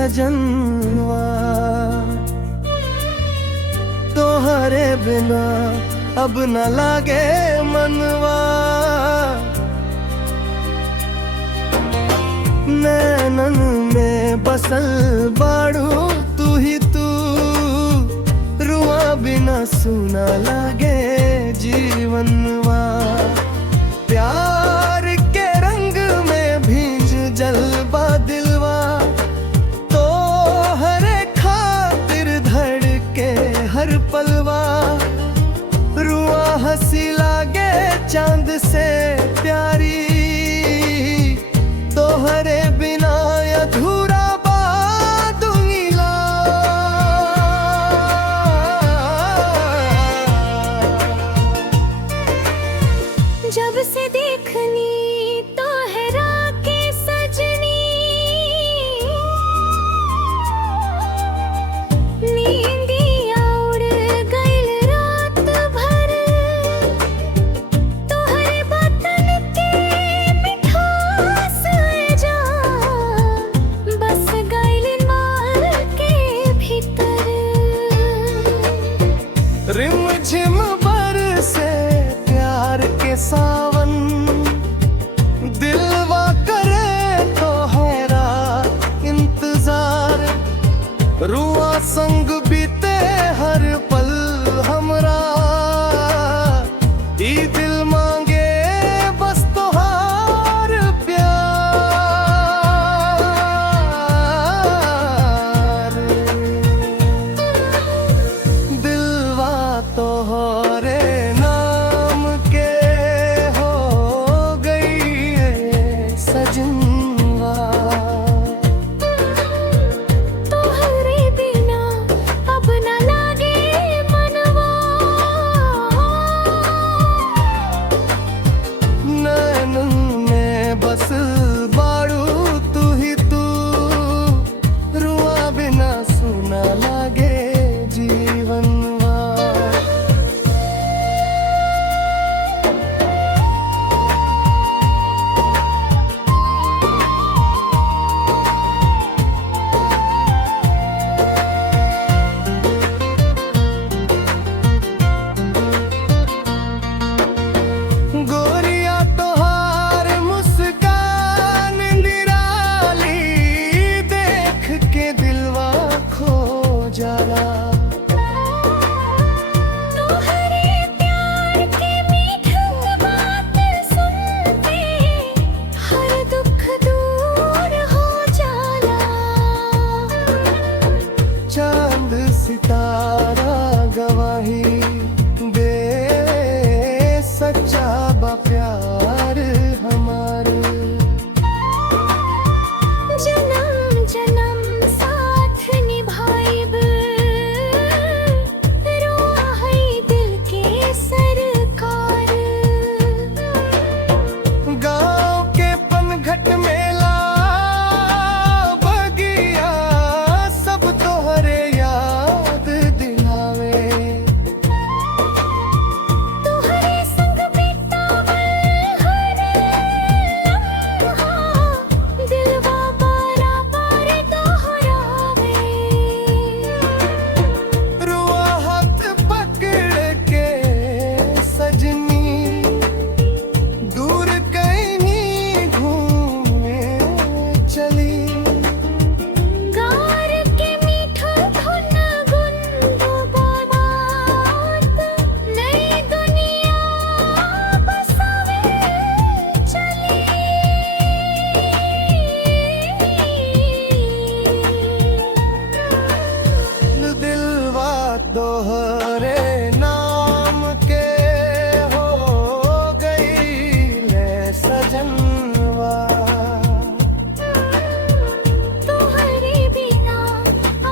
सजनवा। तोहरे बिना अब न लागे मनवा, नैनन में बसल बाड़ू तू ही तू, रुआ बिना सुना लागे जीवनवा। प्यार के रंग में भींज जलवा दिलवा, तो हरे खातिर धड़के हर पलवा। रुआ हंसी लागे चांद से प्यारी, तोहरे बिना अधूरा बादुंगिला। जब से देखनी तोहरा के सजनी, नींदिया उड़ गइल रात भर। तोहरे बदन के मिठास जा बस गइल माल के भीतर। रिमझिम बरसे प्यार के सावन, दिलवा करे तो हैरा इंतजार। रुआ संग बीते हर पल हमरा, ई दिल मांगे बस तोहार प्यार। दिलवा तोहरे नाम के हो गई है सजनवा। तोहरे बिना अब न लागे मनवा, नैनन में बस बाड़ू तू ही तू, रुआ बिना सुना लागे जीवनवा। गोरिया तोहार मुस्कान निराली, देख के दिलवा खो जाला। तोहरे प्यार के मीठ बात सुनते हर दुख दूर हो जाला। चांद सितारा गवाही दे, सच्चा बा प्यार हमार। जन्म जन्म साथ निभाइब, रुआ है दिल के सरकार। गाँव के पनघट मेला बगिया, सब तोहरे याद दिलावे। तोहरे संग बितावल हर लम्हा, दिलवा बराबर दोहरावे। रुआ हाथ पकड़ के सजनी, दूर कहीं घूमने चली। गार के मीठा धुन गुनगुनात, नई दुनिया बसावे चली। दिलवा तोहरे नाम के हो गई ले सजनवा। तोहरे बिना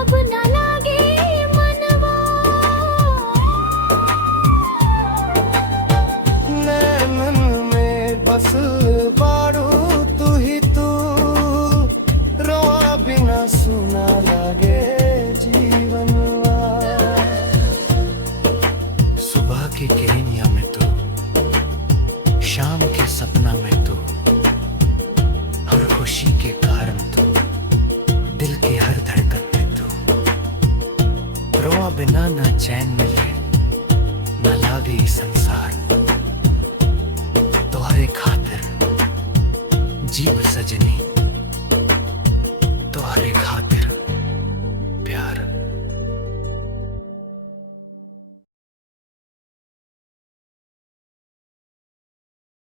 अब न लागे मनवा, नैनन में बस बाड़ू तू ही तू, रोआ बिना सुना लागे जीवनवा। बिना ना चैन मिले ना लागे ई संसार तोहरे खातिर जीव सजनी